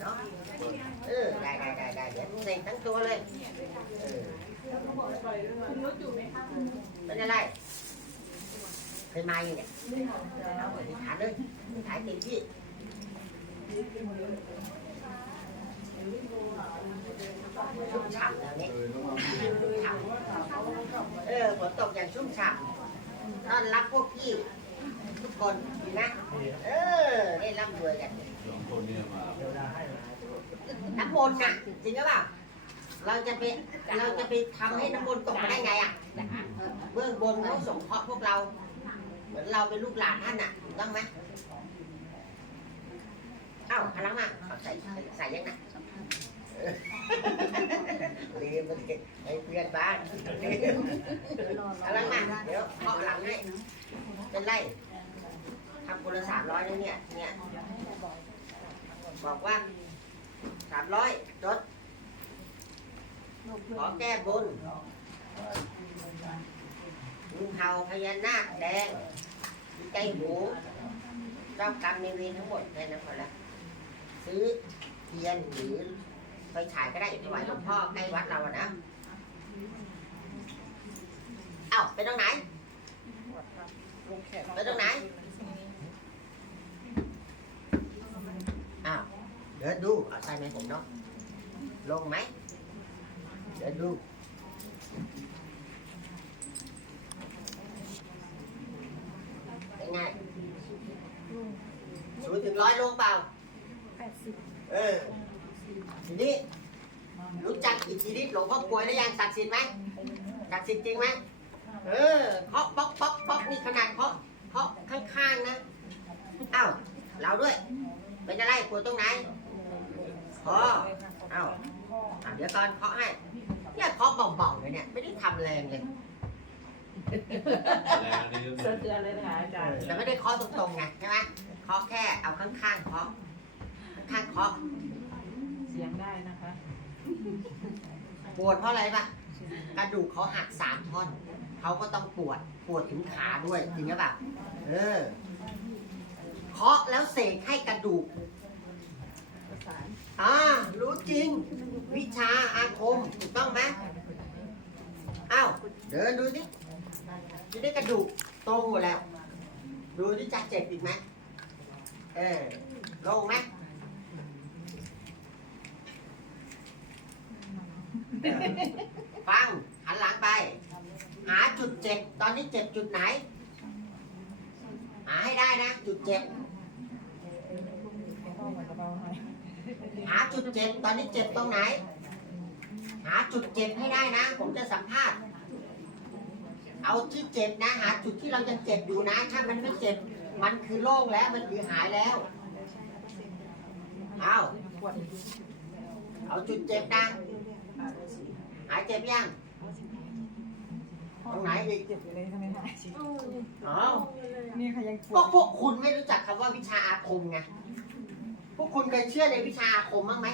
เนาะเออได้ได้ได้ได้เดี๋ยวเสกทั้งตัวเลยเออคุณนุชอยู่ไหมคะเป็นอะไรเคยมาอยู่เนี่ยเอาอธิษฐานเลยอธิษฐานเต็มที่ชุ่มฉ่ำแล้วเนี่ยชุ่มฉ่ำเออฝนตกอย่างชุ่มฉ่ำต้อนรับพวกพี่ กคนดีนะ เออได้ร่ำรวยกันสองคนเนี่ยมาน้ำมนต์น่ะ จริงหรือเปล่าเราจะไปเราจะไปทำให้น้ำมนต์ตกมาได้ไงอะเบื้องบนเขาส่งเคราะห์พวกเรา เหมือนเราเป็นลูกหลานท่านน่ะถูกต้องไหมเอ้าพลังมาเอาใส่ใส่ยังไงเรียนมันเก็บให้เพื่อนบ้านพลังมาเดี๋ยวเคาะหลังให้เป็นไร ทำคนละสามร้อยเลยเนี่ยเนี่ยบอกว่าสามร้อยจดขอแก้บนงูเห่าพญานาคแดงใจหมูเจ้ากรรมในเวรทั้งหมดแค่นั้นพอละซื้อเทียนหรือไฟฉายก็ได้ถวายหลวงพ่อใกล้วัดเราอะนะเอ้าไปตรงไหนไปตรงไหน อ้าวเดินดูเอาใส่ไหมผมเนาะลงไหมเดินดูเป็นไงศูนย์ถึงร้อยลงเปล่าแปดสิบเออทีนี้รู้จักอิทธิฤทธิ์หลวงพ่อกลวยแล้วยังศักดิ์สิทธิ์ไหมศักดิ์สิทธิ์จริงไหมเออเคาะป๊อกป๊อกป๊อกนี่ขนาดเคาะเคาะข้างๆนะเอ้าเราด้วย เป็นอะไรปวดตรงไหนคอเอ้าอะเดี๋ยวก่อนเคาะให้เนี่ยเคาะเบาๆเลยเนี่ย ไม่ได้ทำแรงเลย แล้วนี่ก็เสือเตือนเลยนะคะอาจารย์แต่ไม่ได้เคาะตรงๆไงใช่ไหมเคาะแค่เอาข้างๆเคาะข้างๆเคาะเสียงได้นะคะปวดเพราะอะไรปะกระดูกเขาหักสามท่อนเขาก็ต้องปวดปวดถึงขาด้วยจริงหรือเปล่าเออ เคาะแล้วเสกให้กระดูกอ่ารู้จริง วิชาอาคมถูกต้องไหมอ้าวเดินดูสิจะได้กระดูกตรงหมดแล้ว ดูที่จะเจ็บอีกไหมเออลงไหมฟังหันหลังไป หาจุดเจ็บ ตอนนี้เจ็บจุดไหน จุดเจ็บหาจุดเจ็บตอนนี้เจ็บตรงไหน หาจุดเจ็บให้ได้นะ ผมจะสัมภาษณ์ เอาที่เจ็บนะ หาจุดที่เรายังเจ็บอยู่นะ ถ้ามันไม่เจ็บ มันคือโล่งแล้วมันคือหายแล้ว เอาเอาจุดเจ็บนะหายเจ็บยัง ตรงไหนอีกเจ็บอยู่เลยทำไมหายอ๋อนี่ค่ะยังปวก็ดพวกคุณไม่รู้จักคำว่าวิชาอาคมไง พวกคุณเคยเชื่อในวิชาอาคมบ้างไหม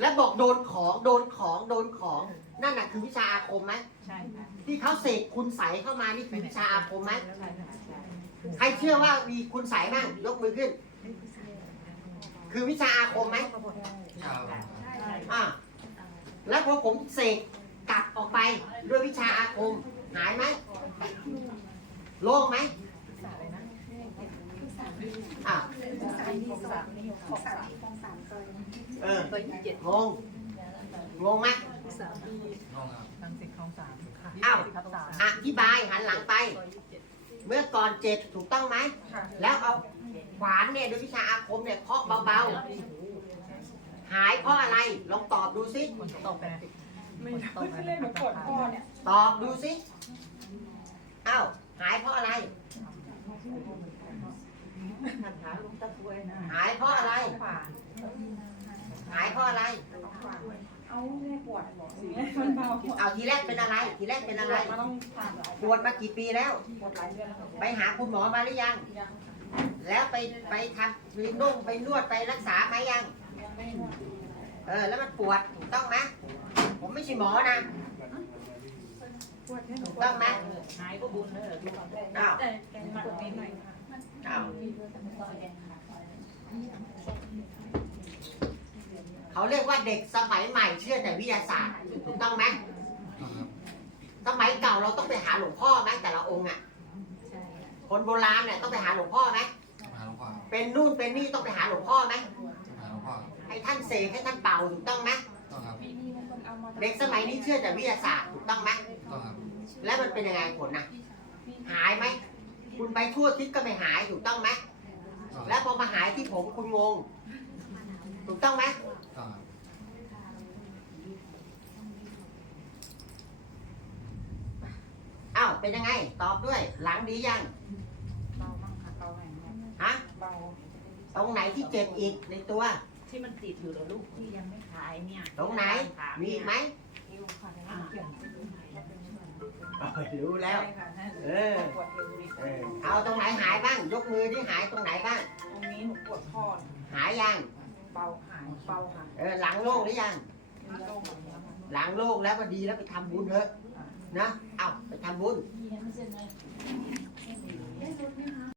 แล้วบอกโดนของ โดนของ โดนของ นั่นน่ะคือวิชาอาคมไหม ใช่ค่ะที่เขาเสกคุณใสเข้ามานี่คือวิชาอาคมไหม ใช่ค่ะใช่ใครเชื่อว่ามีคุณใสบ้างยกมือขึ้น คือวิชาอาคมไหมอ่าแล้วพอผมเสกับออกไปด้วยวิชาอาคม หายไหมโล่งไหมเอ่าสายที่สามนี่ของสามเออเบอร์ยี่สิบเจ็ดงงงงไหมสามที่ลังสิตคลองสามค่ะอ้าวอธิบายหันหลังไป เมื่อก่อนเจ็บถูกต้องไหม แล้วเอาขวานเนี่ยด้วยวิชาอาคมเนี่ยเคาะเบาๆ หายเพราะอะไร ลองตอบดูสิ ไม่ไม่เล่นหนูปวดคอเนี่ย ตอบดูสิอ้าวหายเพราะอะไรหายเพราะอะไร หายเพราะอะไร เอาแม่ปวดบอกสิมันเบาปวดเอาทีแรกเป็นอะไร ทีแรกเป็นอะไรมันต้องผ่านปวดมากี่ปีแล้ว ปวดหลายเดือนแล้วค่ะไปหาคุณหมอมาหรือยัง ยังแล้วไปไปทำไปนุ่งไปนวดไปรักษามายัง ยังไม่เออแล้วมันปวดถูกต้องไหม ผมไม่ใช่หมอนะปวดแค่หนูถูกต้องไหมหายก็บุญเลยดูแบบอ้าวแต่แกงมันนิดหน่อยค่ะอ้าวเขาเรียกว่าเด็กสมัยใหม่เชื่อแต่วิทยาศาสตร์ถูกต้องไหมต้องครับสมัยเก่าเราต้องไปหาหลวงพ่อไหมแต่ละองค์อะใช่คนโบราณเนี่ยต้องไปหาหลวงพ่อไหมต้องหาหลวงพ่อเป็นนู่นเป็นนี่ต้องไปหาหลวงพ่อไหมต้องหาหลวงพ่อให้ท่านเสกให้ท่านเป่าถูกต้องไหม ต้องครับมีคนเอามาเด็กสมัยนี้เชื่อแต่วิทยาศาสตร์ถูกต้องไหมต้องครับแล้วมันเป็นยังไงผลนะหายไหมคุณไปทั่วทิศก็ไม่หายถูกต้องไหมต้องคแล้รับวพอมาหายที่ผมคุณงง ถูกต้องไหมต้องครับอ้าวเป็นยังไง ตอบด้วย หลังดียังเบาบ้างค่ะเบาแหงฮะเบาตรงไหนที่เจ็บอีกในตัว ที่มันติดอยู่เหรอลูกที่ยังไม่ขายเนี่ยตรงไหนมีอีกไหมคิ้วค่ะในเขียนเออรู้แล้วใช่ค่ะนั่นเออปวดเอวนี่เออ เอาตรงไหนหายบ้าง ยกมือที่หายตรงไหนบ้าง ตรงนี้หนูปวดข้อหายยัง เบาหายเบาค่ะเออ หลังโล่งหรือยังมีโรคแบบนี้ค่ะหลังโล่งแล้วก็ดีแล้วไปทำบุญเถอะ นะ เอาไปทำบุญมีให้มันเซ็นเลย